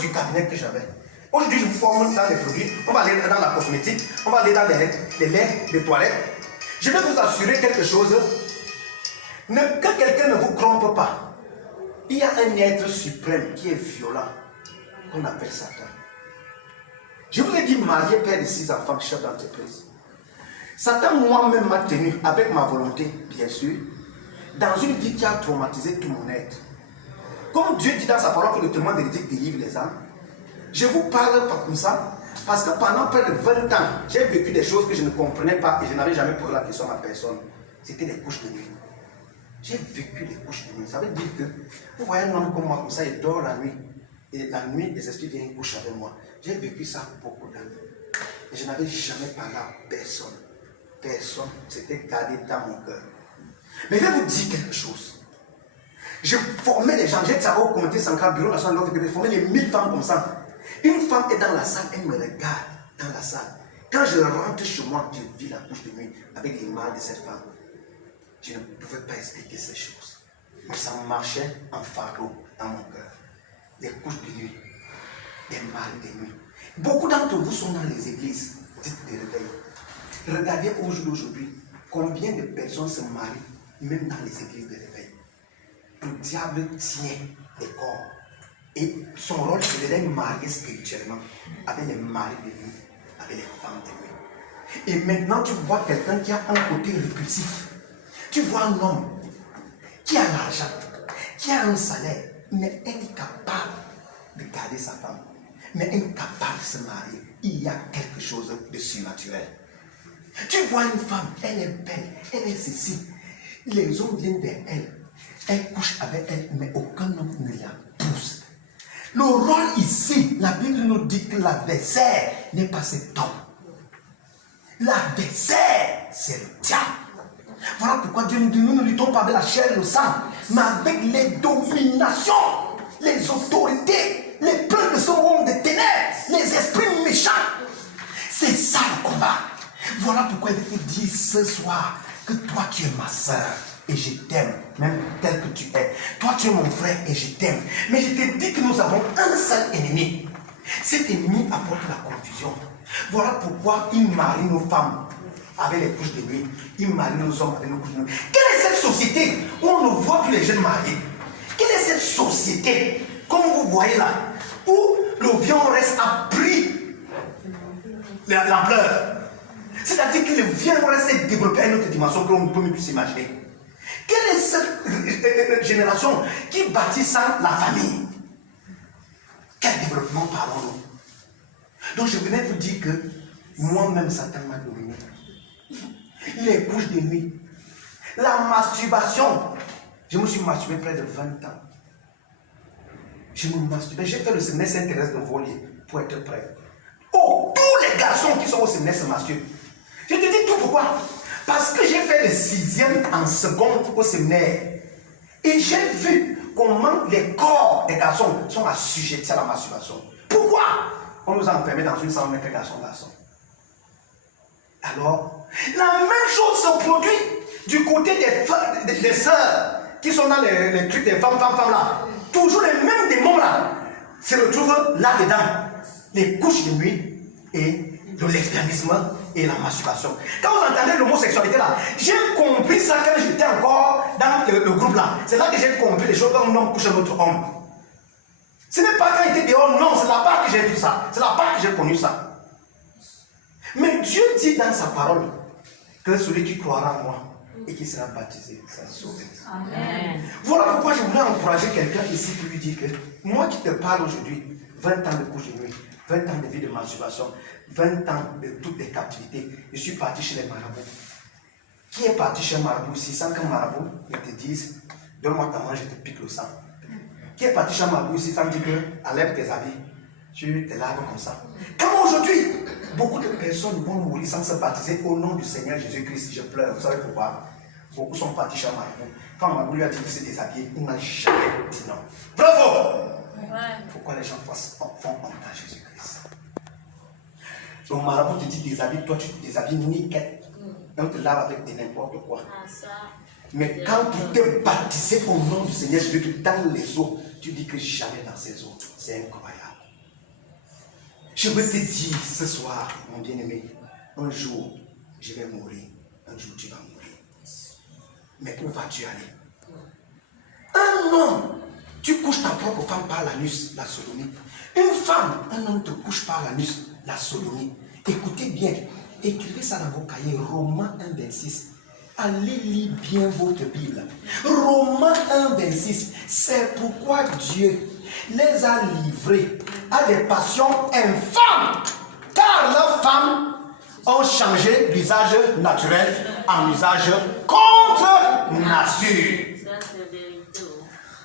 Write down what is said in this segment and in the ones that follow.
du cabinet que j'avais. Aujourd'hui, je vous forme dans les produits. On va aller dans la cosmétique. On va aller dans les laits, les toilettes. Je vais vous assurer quelque chose. Que quelqu'un ne vous trompe pas. Il y a un être suprême qui est violent, qu'on appelle Satan. Je vous ai dit marié, père de 6 enfants, chef d'entreprise. Satan moi-même m'a tenu, avec ma volonté, bien sûr, dans une vie qui a traumatisé tout mon être. Comme Dieu dit dans sa parole que le témoin véridique délivre les âmes, je vous parle pas comme ça, parce que pendant près de 20 ans, j'ai vécu des choses que je ne comprenais pas et je n'avais jamais posé la question à ma personne. C'était les couches de nuit. J'ai vécu les couches de nuit. Ça veut dire que, vous voyez un homme comme moi, comme ça, il dort la nuit. Et la nuit, les esprits viennent coucher avec moi. J'ai vécu ça beaucoup d'années. Et je n'avais jamais parlé à personne. Personne. C'était gardé dans mon cœur. Mais je vais vous dire quelque chose. Je formais les gens. J'ai travaillé au comité central, bureau national de l'autre, je formais les 1000 femmes comme ça. Une femme est dans la salle, elle me regarde dans la salle. Quand je rentre chez moi, je vis la couche de nuit avec l'image de cette femme. Je ne pouvais pas expliquer ces choses. Mais ça marchait en fardeau dans mon cœur. Les couches de nuit, les mâles de nuit. Beaucoup d'entre vous sont dans les églises, dites des réveils. Regardez aujourd'hui combien de personnes se marient, même dans les églises de réveil. Le diable tient les corps. Et son rôle, c'est de les marier spirituellement avec les maris de nuit, avec les femmes de nuit. Et maintenant, tu vois quelqu'un qui a un côté répulsif. Tu vois un homme qui a l'argent, qui a un salaire, mais incapable de garder sa femme, mais incapable de se marier. Il y a quelque chose de surnaturel. Tu vois une femme, elle est belle, elle est ceci. Les hommes viennent vers elle, elle couche avec elle, mais aucun homme ne la pousse. Le rôle ici, la Bible nous dit que l'adversaire n'est pas cet homme. L'adversaire, c'est le diable. Voilà pourquoi Dieu nous dit, nous ne luttons pas avec la chair et le sang, mais avec les dominations, les autorités, les peuples de ce monde de ténèbres, les esprits méchants. C'est ça le combat. Voilà pourquoi il te dit ce soir que toi tu es ma soeur et je t'aime, même tel que tu es. Toi tu es mon frère et je t'aime. Mais je te dis que nous avons un seul ennemi. Cet ennemi apporte la confusion. Voilà pourquoi il marie nos femmes avec les couches de nuit. Il marie nos hommes avec nos couches de nuit. Quelle est cette société où on ne voit plus les jeunes mariés? Quelle est cette société, comme vous voyez là, où le viol reste a pris l'ampleur? C'est-à-dire que le viol reste développé à une autre dimension que l'on ne peut même plus s'imaginer. Quelle est cette génération qui bâtit ça, la famille? Quel développement parlons-nous? Donc je venais vous dire que moi-même, Satan m'a dominé. Les couches de nuit, la masturbation. Je me suis masturbé près de 20 ans. Je me masturbais. J'ai fait le séminaire Saint-Thérèse de Volier pour être prêt. Oh, tous les garçons qui sont au séminaire se masturbent. Je te dis tout pourquoi. Parce que j'ai fait le 6e en seconde au séminaire. Et j'ai vu comment les corps des garçons sont assujettis à la masturbation. Pourquoi? On nous a enfermés dans une salle où on était garçon. Alors, la même chose se produit du côté des sœurs qui sont dans les trucs des femmes là. Toujours les mêmes démons là se retrouvent là-dedans. Les couches de nuit et le lesbianisme et la masturbation. Quand vous entendez l'homosexualité là, j'ai compris ça quand j'étais encore dans le groupe là. C'est là que j'ai compris les choses quand un homme couche un autre homme. Ce n'est pas quand il était dehors, non, c'est là-bas que j'ai vu ça. C'est là-bas que j'ai connu ça. Mais Dieu dit dans sa parole que celui qui croira en moi et qui sera baptisé sera sauvé. Amen. Voilà pourquoi je voulais encourager quelqu'un ici pour lui dire que moi qui te parle aujourd'hui, 20 ans de couche de nuit, 20 ans de vie de masturbation, 20 ans de toutes les captivités, je suis parti chez les marabouts. Qui est parti chez un marabout ici sans qu'un marabout ne te dise donne-moi ta main, je te pique le sang? Qui est parti chez un marabout ici sans dire que enlève tes habits, tu te laves comme ça? Comme aujourd'hui, beaucoup de personnes vont mourir sans se baptiser au nom du Seigneur Jésus-Christ. Je pleure. Vous savez pourquoi? Beaucoup sont partis chez un marabout. Quand un marabout lui a dit de se déshabiller, il n'a jamais dit non. Bravo! Pourquoi les gens font honte à Jésus-Christ? Donc, marabout te dit déshabille-toi, tu te déshabilles nickel. On te lave avec n'importe quoi. Mais quand tu t'es baptisé au nom du Seigneur Jésus-Christ dans les eaux, tu dis que jamais dans ces eaux. C'est incroyable. Je veux te dire ce soir, mon bien-aimé, un jour, je vais mourir. Un jour, tu vas mourir. Mais où vas-tu aller? Un homme, tu couches ta propre femme par l'anus, la sodomie. Une femme, un homme te couche par l'anus, la sodomie. Écoutez bien, écrivez ça dans vos cahiers, Romains 1, 26. Allez lire bien votre Bible. Romains 1, 26. C'est pourquoi Dieu les a livrés à des passions infâmes, car leurs femmes ont changé l'usage naturel en usage contre nature.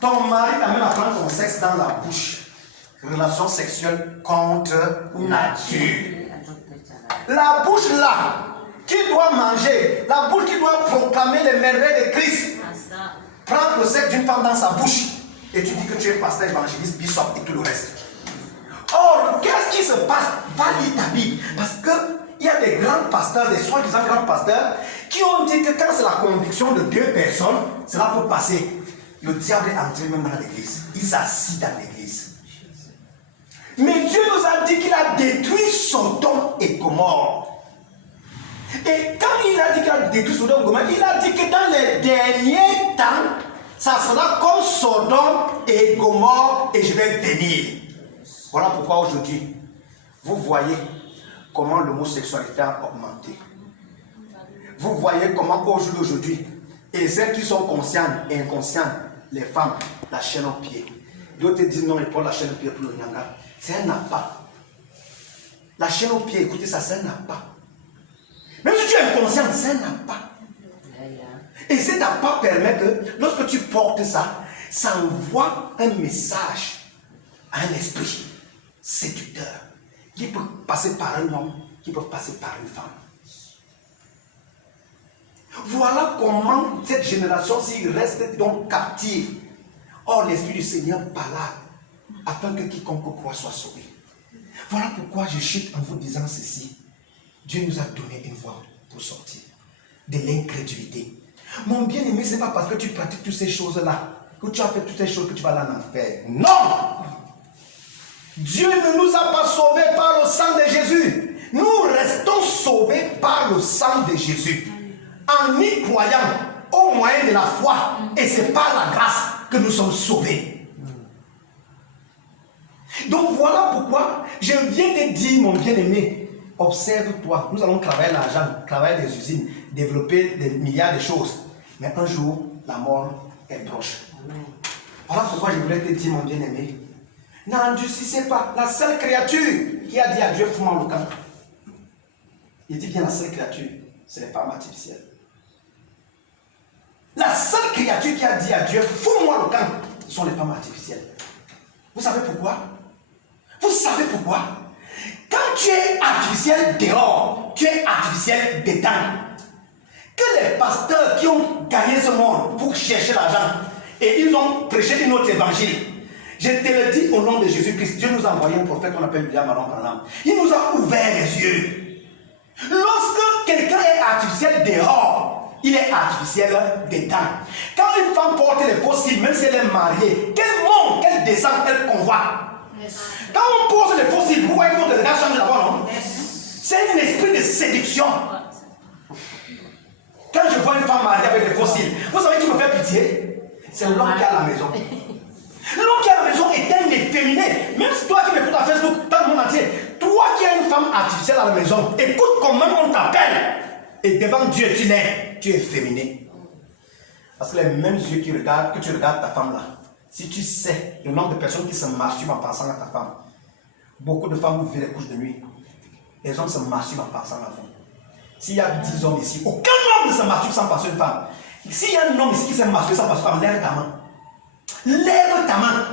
Ton mari t'amène à prendre ton sexe dans la bouche. Relation sexuelle contre nature. La bouche là, qui doit manger, la bouche qui doit proclamer les merveilles de Christ, prendre le sexe d'une femme dans sa bouche, et tu dis que tu es pasteur, évangéliste, bishop et tout le reste. Or, qu'est-ce qui se passe? Va lire ta Bible. Parce qu'il y a des grands pasteurs, des soi-disant grands pasteurs, qui ont dit que quand c'est la conviction de 2 personnes, cela peut passer. Le diable est entré même dans l'église. Il s'assit dans l'église. Mais Dieu nous a dit qu'il a détruit Sodome et Gomorrhe. Et quand il a dit qu'il a détruit Sodome et Gomorrhe, il a dit que dans les derniers temps, ça sera comme Sodome et Gomorrhe et je vais venir. Voilà pourquoi aujourd'hui, vous voyez comment l'homosexualité a augmenté. Vous voyez comment aujourd'hui, et celles qui sont conscientes et inconscientes, les femmes, la chaîne au pied. D'autres disent non, ils portent la chaîne au pied pour le nyanga. C'est un appât. La chaîne au pied, écoutez ça, c'est un appât. Même si tu es inconscient, c'est un appât. Et cet appât permet que, lorsque tu portes ça, ça envoie un message à un esprit séducteur qui peut passer par un homme, qui peut passer par une femme. Voilà comment cette génération-ci reste donc captive. Or, l'Esprit du Seigneur parle afin que quiconque croit soit sauvé. Voilà pourquoi je chute en vous disant ceci. Dieu nous a donné une voie pour sortir de l'incrédulité. Mon bien-aimé, ce n'est pas parce que tu pratiques toutes ces choses-là, que tu as fait toutes ces choses que tu vas aller en enfer. Non! Dieu ne nous a pas sauvés par le sang de Jésus. Nous restons sauvés par le sang de Jésus. En y croyant au moyen de la foi. Et c'est par la grâce que nous sommes sauvés. Donc voilà pourquoi je viens te dire, mon bien-aimé, observe-toi. Nous allons travailler l'argent, travailler les usines, développer des milliards de choses. Mais un jour, la mort est proche. Voilà pourquoi je voulais te dire, mon bien-aimé, n'endurcissez pas. La seule créature qui a dit à Dieu, fous-moi le camp. Il dit bien la seule créature, c'est les femmes artificielles. La seule créature qui a dit à Dieu, fous-moi le camp, ce sont les femmes artificielles. Vous savez pourquoi? Vous savez pourquoi? Quand tu es artificiel dehors, tu es artificiel dedans. Que les pasteurs qui ont gagné ce monde pour chercher l'argent et ils ont prêché une autre évangile, je te le dis au nom de Jésus-Christ, Dieu nous a envoyé un prophète qu'on appelle William Aron Branham. Il nous a ouvert les yeux. Lorsque quelqu'un est artificiel dehors, il est artificiel dedans. Quand une femme porte les faux cils, même si elle est mariée, quel monde, quelle descente elle convoite. Quand on pose les faux cils, vous voyez que votre regard change d'abord, non? C'est un esprit de séduction. Quand je vois une femme mariée avec des faux cils, vous savez qui me fait pitié? C'est l'homme qui est à la maison. L'homme qui est à la maison est un efféminé. Même si toi qui m'écoutes à Facebook, dans le monde entier, toi qui as une femme artificielle à la maison, écoute comment on t'appelle. Et devant Dieu, tu es efféminé. Parce que les mêmes yeux que tu regardes ta femme là, si tu sais le nombre de personnes qui se masturbent en pensant à ta femme, beaucoup de femmes ouvrent les couches de nuit. Les hommes se masturbent en pensant à vous. S'il y a 10 hommes ici, aucun homme ne se masturbe sans penser à une femme. S'il y a un homme ici qui se masturbe sans penser à une femme, lève ta main. Lève ta main.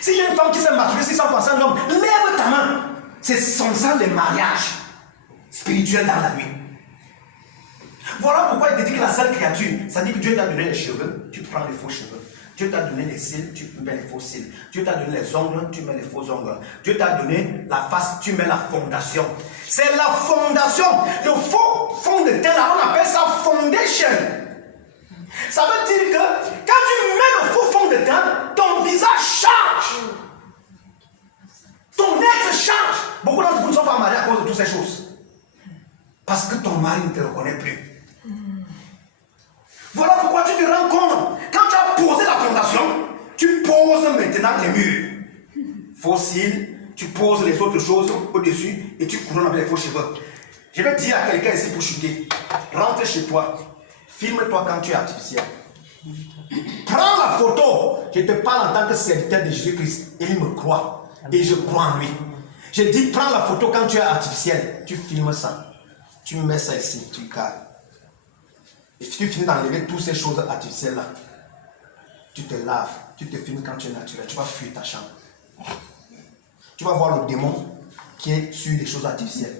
S'il y a une femme qui s'est masturbée sans penser à un homme, lève ta main. C'est censé les mariages spirituels dans la nuit. Voilà pourquoi il te dit que la seule créature, ça dit que Dieu t'a donné les cheveux, tu prends les faux cheveux. Dieu t'a donné les cils, tu mets les faux cils. Dieu t'a donné les ongles, tu mets les faux ongles. Dieu t'a donné la face, tu mets la fondation. C'est la fondation. Le faux fond de teint là, on appelle ça foundation. Ça veut dire que quand tu mets le faux fond de teint, ton visage change. Ton être change. mari à cause de toutes ces choses. Parce que ton mari ne te reconnaît plus. Voilà pourquoi tu te rends compte. Quand tu as posé la fondation, tu poses maintenant les murs. Fossiles, tu poses les autres choses au-dessus et tu couronnes avec les faux cheveux. Je vais dire à quelqu'un ici pour chuter. Rentre chez toi. Filme-toi quand tu es artificiel. Prends la photo. Je te parle en tant que serviteur de Jésus-Christ. Et il me croit. Et je crois en lui. Je dis, prends la photo quand tu es artificiel. Tu filmes ça. Tu mets ça ici. Tu gardes. Et tu finis d'enlever toutes ces choses artificielles-là. Tu te laves. Tu te filmes quand tu es naturel. Tu vas fuir ta chambre. Tu vas voir le démon qui est sur les choses artificielles.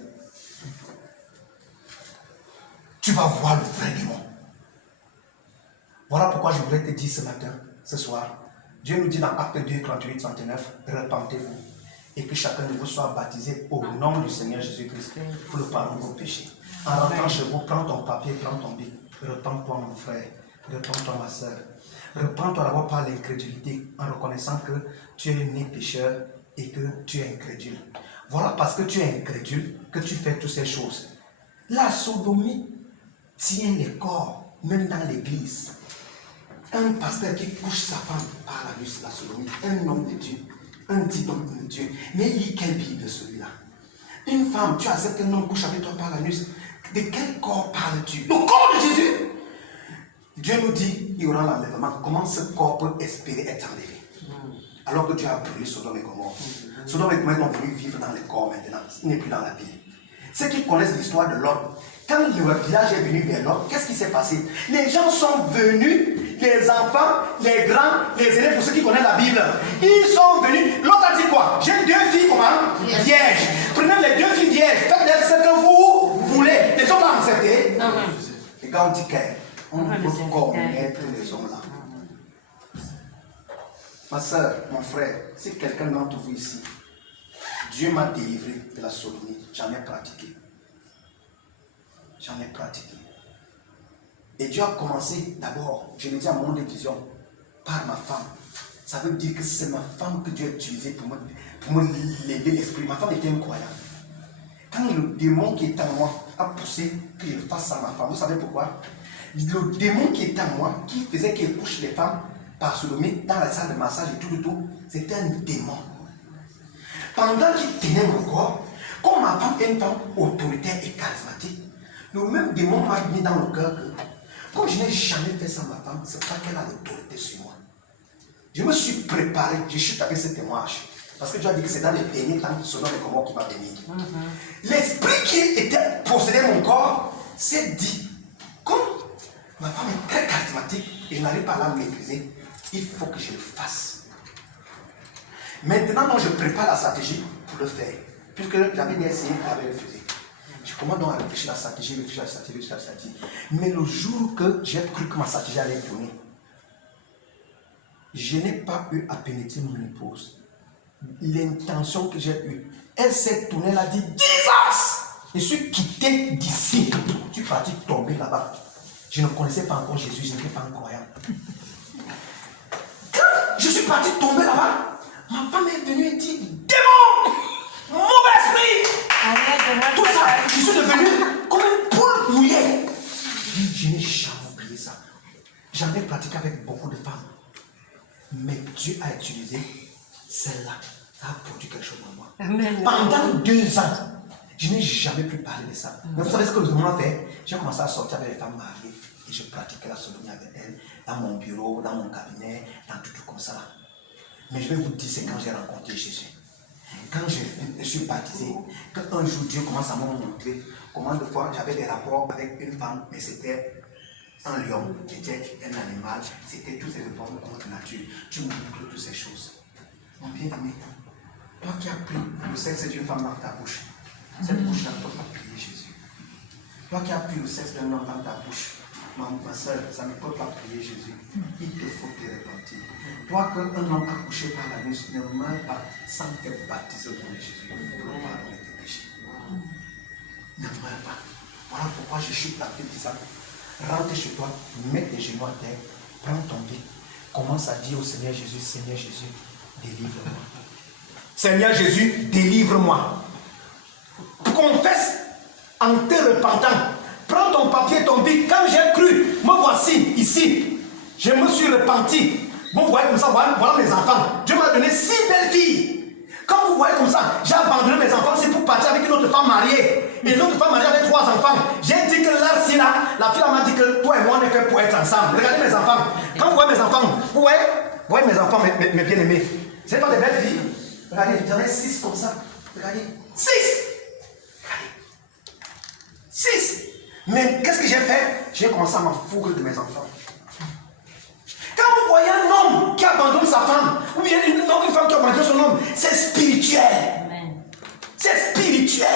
Tu vas voir le vrai démon. Voilà pourquoi je voulais te dire ce matin, ce soir. Dieu nous dit dans Acte 2, 38, 39, repentez-vous et que chacun de vous soit baptisé au nom du Seigneur Jésus-Christ pour le pardon de vos péchés. En rentrant chez vous, prends ton papier, prends ton bic. Repends-toi mon frère, repends-toi ma soeur. Repends-toi d'abord par l'incrédulité en reconnaissant que tu es né pécheur et que tu es incrédule. Voilà parce que tu es incrédule que tu fais toutes ces choses. La sodomie tient les corps, même dans l'église. Un pasteur qui couche sa femme par la nuit, c'est la sodomie. Un homme de Dieu, un dit homme de Dieu. Mais lis quelle Bible celui-là? Une femme, tu acceptes qu'un homme couche avec toi par la nuit. De quel corps parles-tu? Le corps de Jésus. Dieu nous dit, il y aura l'enlèvement. Comment ce corps peut espérer être enlevé? Alors que Dieu a brûlé Sodome et Gomorrhe. Sodome et Gomorrhe ont voulu vivre dans le corps maintenant. Il n'est plus dans la ville. Ceux qui connaissent l'histoire de Lot, quand le village est venu vers Lot, qu'est-ce qui s'est passé? Les gens sont venus, les enfants, les grands, les élèves, pour ceux qui connaissent la Bible. Ils sont venus. Lot a dit quoi? J'ai 2 filles comment? Vierges. Prenez les 2 filles vierges. Faites ce que vous voulez. Les hommes l'ont accepté. Les gars ont dit qu'on ne peut connaître les hommes là. Ma soeur, mon frère, si quelqu'un d'entre vous ici, Dieu m'a délivré de la sodomie, j'en ai pratiqué. J'en ai pratiqué. Et Dieu a commencé d'abord, je le dis à mon vision, par ma femme. Ça veut dire que c'est ma femme que Dieu a utilisée pour me lever l'esprit. Ma femme était incroyable. Quand le démon qui est en moi a poussé que je fasse à ma femme, vous savez pourquoi? Le démon qui est en moi, qui faisait qu'elle couche les femmes par sodomie dans la salle de massage et tout le tout, c'était un démon. Pendant qu'il tenait mon corps, comme ma femme est une femme autoritaire et charismatique, le même démon m'a mis dans le cœur que, comme je n'ai jamais fait ça à ma femme, c'est pas qu'elle a l'autorité sur moi. Je me suis préparé, je chute avec ce témoignage. Parce que Dieu a dit que c'est dans les derniers temps, selon les commandes qui va venir. L'esprit qui était possédé mon corps s'est dit, comme ma femme est très charismatique et je n'arrive pas à la maîtriser, il faut que je le fasse. Maintenant, je prépare la stratégie pour le faire. Puisque j'avais essayé, elle avait refusé. Je commence donc à réfléchir à la stratégie, réfléchir à la stratégie, réfléchir à la stratégie. Mais le jour que j'ai cru que ma stratégie allait tourner, je n'ai pas eu à pénétrer mon épouse. L'intention que j'ai eue, elle s'est tournée, elle a dit 10 ans. Je suis quitté d'ici. Je suis parti tomber là-bas. Je ne connaissais pas encore Jésus, je n'étais pas un croyant. Quand je suis parti tomber là-bas, ma femme est venue et dit démon, mauvais esprit. Tout ça, je suis devenu comme une poule mouillée. Je n'ai jamais oublié ça. J'en ai pratiqué avec beaucoup de femmes. Mais Dieu a utilisé celle-là. Ça a produit quelque chose en moi. Amen. Pendant 2 ans, je n'ai jamais pu parler de ça. Mais vous savez ce que le démon a fait? J'ai commencé à sortir avec les femmes mariées. Et je pratiquais la sodomie avec elles. Dans mon bureau, dans mon cabinet, dans tout comme ça. Mais je vais vous dire, c'est quand j'ai rencontré Jésus. Quand je suis baptisé, quand un jour Dieu commence à me montrer comment de fois j'avais des rapports avec une femme, mais c'était un lion, c'était un animal, c'était toutes ces formes de notre nature. Tu montres toutes ces choses. Mon bien-aimé, toi qui as pris le sexe d'une femme dans ta bouche, cette bouche-là ne peut pas prier Jésus. Toi qui as pris le sexe d'un homme dans ta bouche, ma soeur, ça ne peut pas prier Jésus. Il te faut te repentir. Toi qu'un homme a couché par la nuit, ne meurs pas sans te baptiser au nom de Jésus pour le pardon de tes péchés. Ne meurs pas. Voilà pourquoi je chute la tête disant, rentre chez toi, mets tes genoux à terre, prends ton pied, commence à dire au Seigneur Jésus, Seigneur Jésus, délivre-moi. Seigneur Jésus, délivre-moi. confesse en te repentant. Prends ton papier, ton bic. Quand j'ai cru, me voici ici. Je me suis repenti. Bon, vous voyez comme ça, voilà mes enfants. Dieu m'a donné 6 belles filles. Quand vous voyez comme ça, j'ai abandonné mes enfants, c'est pour partir avec une autre femme mariée. Et l'autre femme mariée avait 3 enfants. J'ai dit que là, si là, la fille m'a dit que toi et moi, on est fait pour être ensemble. Regardez mes enfants. Quand vous voyez mes enfants, vous voyez mes enfants, mes bien-aimés. Ce n'est pas des belles filles. Regardez, j'en ai 6 comme ça. Regardez. 6. Regardez. 6. Mais qu'est-ce que j'ai fait? J'ai commencé à m'en foutre de mes enfants. Quand vous voyez un homme qui abandonne sa femme, ou bien une femme qui abandonne son homme, c'est spirituel. C'est spirituel.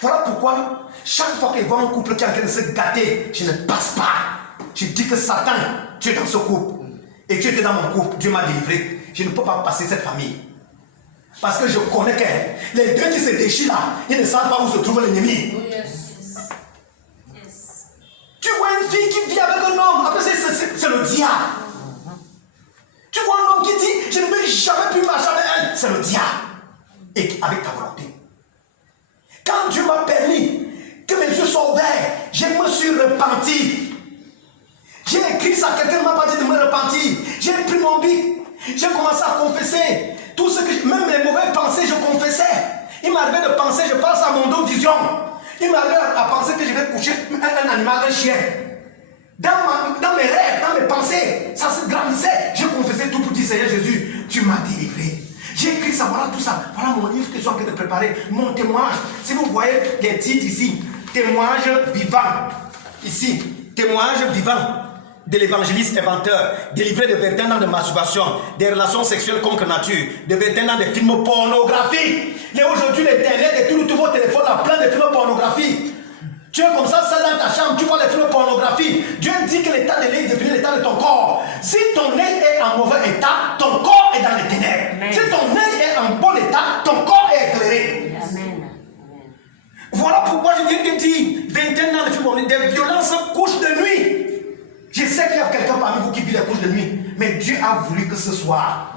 Voilà pourquoi, chaque fois qu'il voit un couple qui est en train de se gâter, je ne passe pas. Je dis que Satan, tu es dans ce couple. Et tu étais dans mon couple, Dieu m'a délivré. Je ne peux pas passer cette famille. Parce que je connais que les deux qui se déchirent là, ils ne savent pas où se trouve l'ennemi. Tu vois une fille qui vit avec un homme, après c'est le diable. Tu vois un homme qui dit, je ne veux jamais plus marcher avec elle, c'est le diable. Et avec ta volonté. Quand Dieu m'a permis que mes yeux soient ouverts, je me suis repenti. J'ai écrit ça, quelqu'un ne m'a pas dit de me repentir. J'ai pris mon bic, j'ai commencé à confesser. Tout ce que, même mes mauvaises pensées, je confessais. Il m'arrivait de penser, je passe à mon dos vision. Il m'arrivait à penser que je vais coucher un animal, un chien. Dans mes rêves, dans mes pensées, ça se grandissait. Je confessais tout pour dire, Seigneur Jésus, tu m'as délivré. J'ai écrit ça, voilà tout ça. Voilà mon livre que je suis en train de préparer, mon témoignage. Si vous voyez les titres ici, témoignage vivant. Ici, témoignage vivant de l'évangéliste inventeur, délivré de 21 ans de masturbation, des relations sexuelles contre nature, de 21 ans de films pornographiques. Et aujourd'hui, l'internet et tout vos téléphones là, plein de films pornographiques. Tu es comme ça, seul dans ta chambre, tu vois les films pornographiques. Dieu dit que l'état de l'œil devient l'état de ton corps. Si ton œil est en mauvais état, ton corps est dans les ténèbres. Amen. Si ton œil est en bon état, ton corps est éclairé. Amen. Voilà pourquoi je viens de dire 21 ans de films pornographiques, des violences couches de nuit. Je sais qu'il y a quelqu'un parmi vous qui vit les couches de nuit, mais Dieu a voulu que ce soir,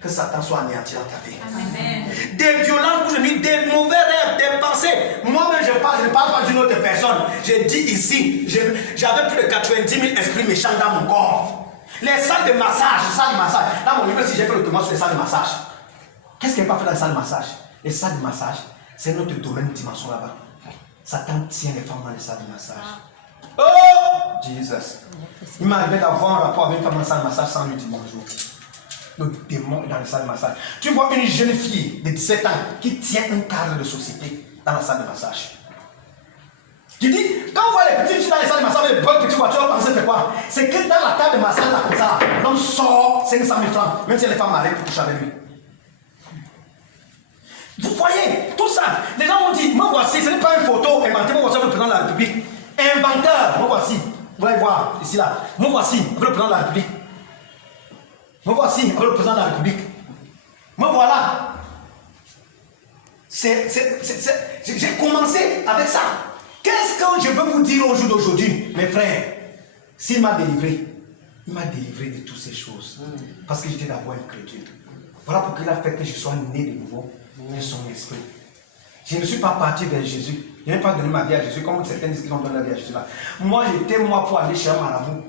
que Satan soit anéanti dans ta vie. Amen. Des violences couches de nuit, des mauvais rêves, des pensées. Moi-même, je ne parle pas d'une autre personne. Je dis ici, j'avais plus de 90 000 esprits méchants dans mon corps. Les salles de massage, Dans mon livre, si j'ai fait le témoignage sur les salles de massage. Qu'est-ce qui n'est pas fait dans les salles de massage? Les salles de massage, c'est notre domaine de dimension là-bas. Satan tient les femmes dans les salles de massage. Oh, Jesus. Il m'a arrivé d'avoir un rapport avec une femme dans la salle de massage sans lui dire bonjour. Le démon est dans la salle de massage. Tu vois une jeune fille de 17 ans qui tient un cadre de société dans la salle de massage. Tu dis, quand vous voyez les petites filles dans les salles de massage, les bonnes petites voitures, vous pensez c'est quoi? C'est que dans la table de massage, là, comme ça, l'homme sort 500 000 francs, même si les femmes mariées pour coucher avec lui. Vous voyez, tout ça, les gens ont dit, moi voici, ce n'est pas une photo inventée, moi voici le président de la République. Inventeur, moi voici, vous allez voir, ici là, moi voici, le président de la République. Me voici, le président de la République. Me voilà. J'ai commencé avec ça. Qu'est-ce que je veux vous dire au jour d'aujourd'hui, mes frères? S'il m'a délivré, il m'a délivré de toutes ces choses. Parce que j'étais d'abord un chrétien. Voilà pourquoi il a fait que je sois né de nouveau de son esprit. Je ne suis pas parti vers Jésus. Je n'ai pas donné ma vie à Jésus comme certains disent qu'ils ont donné la vie à Jésus là. Moi, j'étais moi pour aller chez un marabout.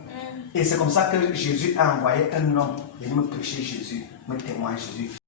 Et c'est comme ça que Jésus a envoyé un homme venir me prêcher Jésus, me témoigner Jésus.